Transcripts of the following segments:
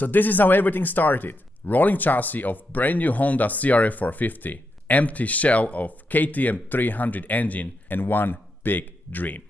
So this is how everything started. Rolling chassis of brand new Honda CRF450, empty shell of KTM 300 engine, and one big dream.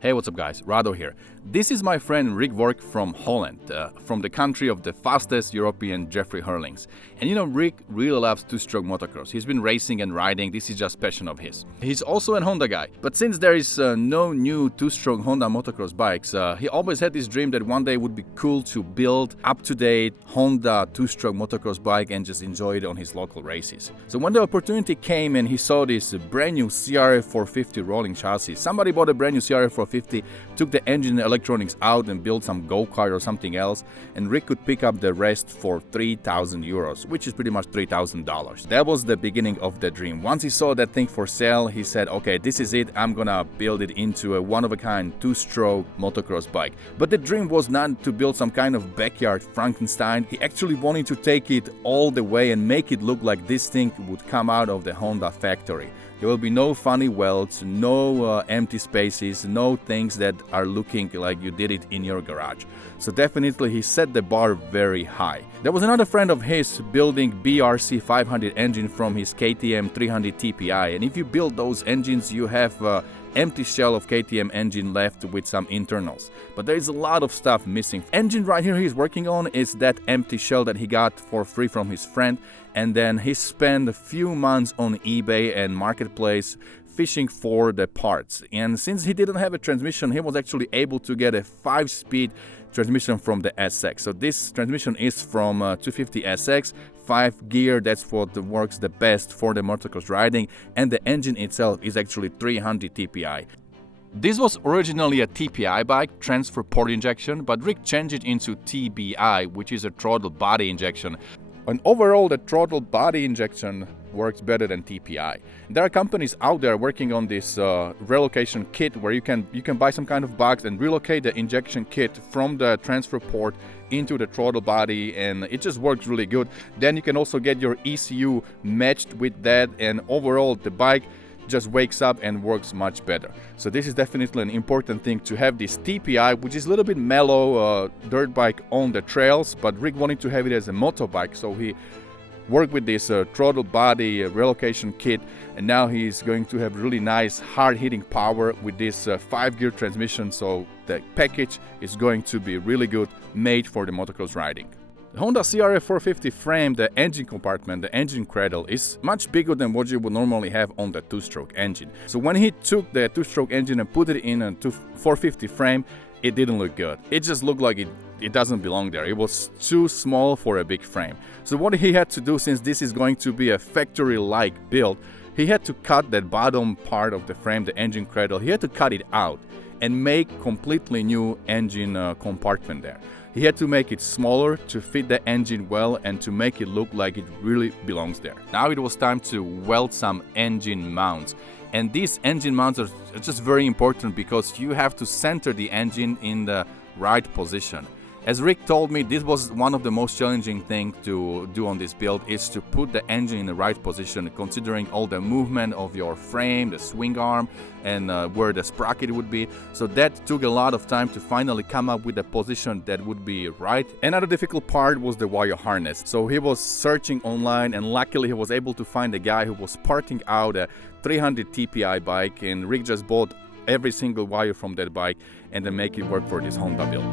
Hey, what's up guys, Rado here. This is my friend Rick Vork from Holland, from the country of the fastest European Jeffrey Hurlings. And you know, Rick really loves two-stroke motocross. He's been racing and riding, this is just passion of his. He's also a Honda guy, but since there is no new two-stroke Honda motocross bikes, he always had this dream that one day would be cool to build up-to-date Honda two-stroke motocross bike and just enjoy it on his local races. So when the opportunity came and he saw this brand new CRF450 rolling chassis, somebody bought a brand new CRF450, took the engine and electronics out and built some go-kart or something else, and Rick could pick up the rest for 3,000 euros, which is pretty much $3,000. That was the beginning of the dream. Once he saw that thing for sale, he said, okay, this is it, I'm gonna build it into a one-of-a-kind two-stroke motocross bike. But the dream was not to build some kind of backyard Frankenstein. He actually wanted to take it all the way and make it look like this thing would come out of the Honda factory. There will be no funny welds, no empty spaces, no things that are looking like you did it in your garage. So definitely he set the bar very high. There was another friend of his building BRC500 engine from his KTM 300 TPI, and if you build those engines you have empty shell of KTM engine left with some internals. But there is a lot of stuff missing. Engine right here he's working on is that empty shell that he got for free from his friend, and then he spent a few months on eBay and Marketplace fishing for the parts. And since he didn't have a transmission, he was actually able to get a 5-speed transmission from the SX. So this transmission is from 250 SX, 5 gear, that's what works the best for the motocross riding, and the engine itself is actually 300 TPI. This was originally a TPI bike, transfer port injection, but Rick changed it into TBI, which is a throttle body injection. And overall, the throttle body injection works better than TPI. There are companies out there working on this relocation kit where you can buy some kind of box and relocate the injection kit from the transfer port into the throttle body, and it just works really good. Then you can also get your ECU matched with that, and overall the bike just wakes up and works much better. So this is definitely an important thing, to have this TPI, which is a little bit mellow dirt bike on the trails, but Rick wanted to have it as a motorbike, so he worked with this throttle body relocation kit, and now he's going to have really nice hard-hitting power with this 5-gear transmission, so the package is going to be really good, made for the motocross riding. The Honda CRF450 frame, the engine compartment, the engine cradle, is much bigger than what you would normally have on the two-stroke engine. So when he took the two-stroke engine and put it in a 450 frame, it didn't look good. It just looked like it doesn't belong there. It was too small for a big frame. So what he had to do, since this is going to be a factory-like build, he had to cut that bottom part of the frame, the engine cradle, he had to cut it out and make completely new engine compartment there. He had to make it smaller to fit the engine well and to make it look like it really belongs there. Now it was time to weld some engine mounts. And these engine mounts are just very important because you have to center the engine in the right position. As Rick told me, this was one of the most challenging things to do on this build, is to put the engine in the right position, considering all the movement of your frame, the swing arm, and where the sprocket would be. So that took a lot of time to finally come up with a position that would be right. Another difficult part was the wire harness. So he was searching online, and luckily he was able to find a guy who was parting out a 300 TPI bike, and Rick just bought every single wire from that bike and then make it work for this Honda build.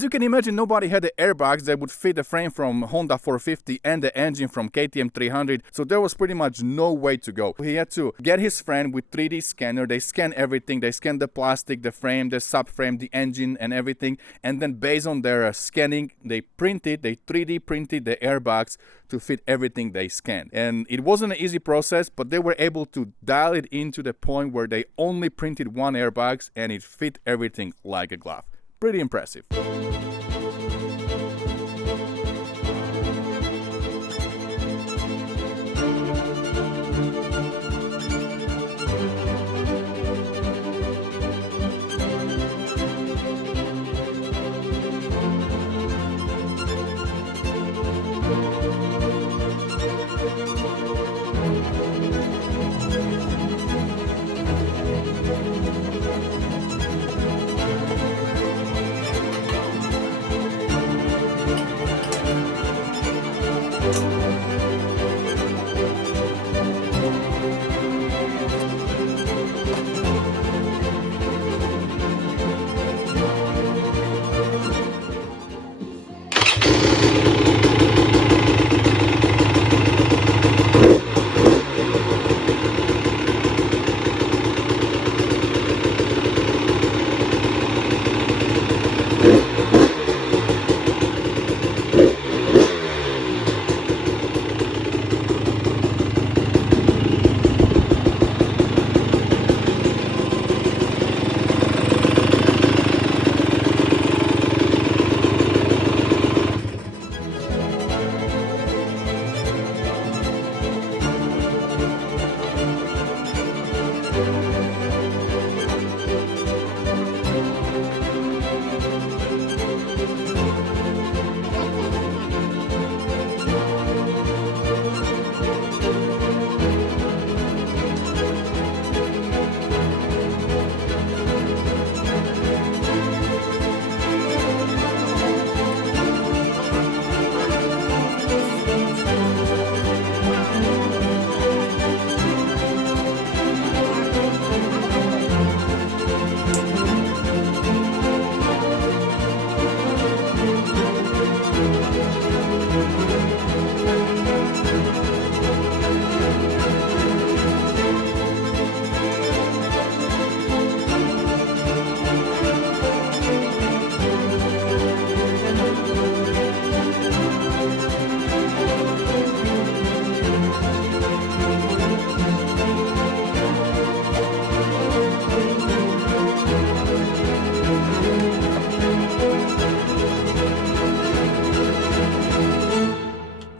As you can imagine, nobody had the airbox that would fit the frame from Honda 450 and the engine from KTM 300, so there was pretty much no way to go. He had to get his friend with 3D scanner. They scan everything. They scan the plastic, the frame, the subframe, the engine and everything, and then based on their scanning, they 3D printed the airbox to fit everything they scanned. And it wasn't an easy process, but they were able to dial it into the point where they only printed one airbox and it fit everything like a glove. Pretty impressive.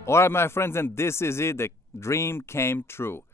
Alright my friends, and this is it, the dream came true.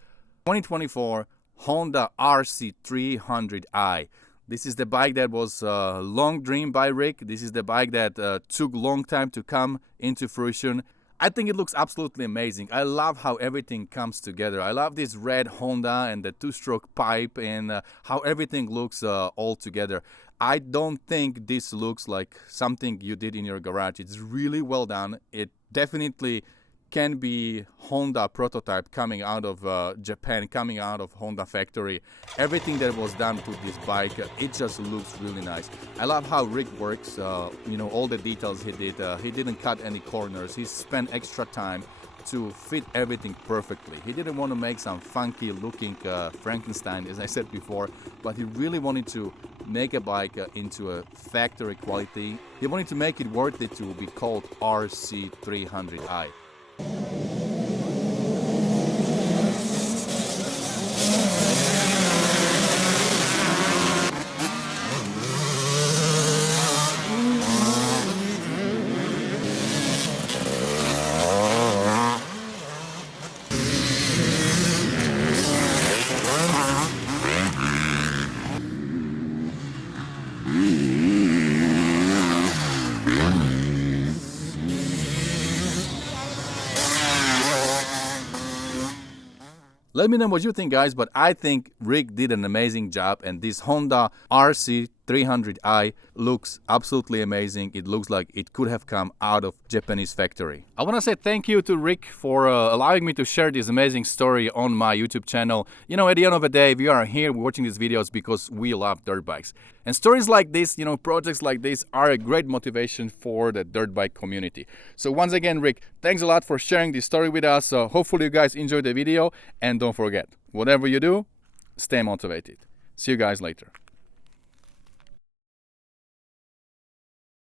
2024 Honda RC300i. This is the bike that was a long dream by Rick. This is the bike that took long time to come into fruition. I think it looks absolutely amazing. I love how everything comes together. I love this red Honda and the two-stroke pipe and how everything looks all together. I don't think this looks like something you did in your garage. It's really well done. It definitely can be Honda prototype coming out of Japan, coming out of Honda factory. Everything that was done to this bike, it just looks really nice. I love how Rick works, you know, all the details he did. He didn't cut any corners. He spent extra time to fit everything perfectly. He didn't want to make some funky looking Frankenstein, as I said before, but he really wanted to make a bike into a factory quality. He wanted to make it worth it to be called RC300i. Let me know what you think, guys, but I think Rick did an amazing job, and this Honda RC RC300i looks absolutely amazing. It looks like it could have come out of Japanese factory. I want to say thank you to Rick for allowing me to share this amazing story on my YouTube channel. You know, at the end of the day, we are here watching these videos because we love dirt bikes. And stories like this, you know, projects like this are a great motivation for the dirt bike community. So once again, Rick, thanks a lot for sharing this story with us. Hopefully you guys enjoyed the video, and don't forget, whatever you do, stay motivated. See you guys later.